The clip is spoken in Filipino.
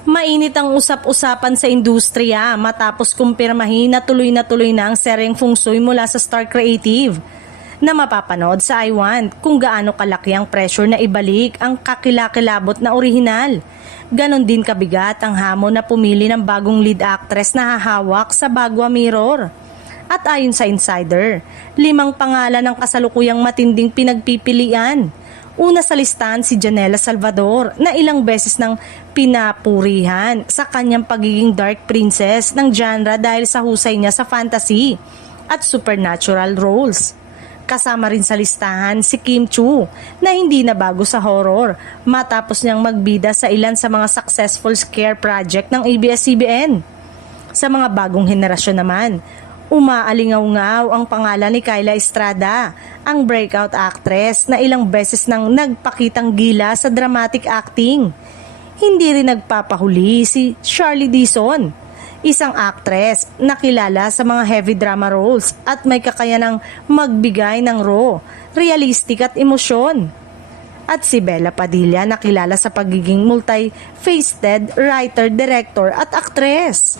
Mainit ang usap-usapan sa industriya matapos kumpirmahin na tuloy na ang seryeng Feng Shui mula sa Star Creative na mapapanood sa iWant kung gaano kalaki ang pressure na ibalik ang kakilakilabot na orihinal. Ganon din kabigat ang hamon na pumili ng bagong lead actress na hahawak sa Bagua Mirror. At ayon sa insider, 5 pangalan ang kasalukuyang matinding pinagpipilian. Una sa listahan si Janela Salvador na ilang beses nang pinapurihan sa kanyang pagiging dark princess ng genre dahil sa husay niya sa fantasy at supernatural roles. Kasama rin sa listahan si Kim Chu na hindi na bago sa horror matapos niyang magbida sa ilan sa mga successful scare project ng ABS-CBN. Sa mga bagong henerasyon naman, umaalingaw-ngaw ang pangalan ni Kyla Estrada, ang breakout actress na ilang beses nang nagpakitang gila sa dramatic acting. Hindi rin nagpapahuli si Charlie Dizon, isang actress na kilala sa mga heavy drama roles at may kakayanang magbigay ng raw, realistic at emosyon. At si Bella Padilla na kilala sa pagiging multi-faceted writer, director at actress.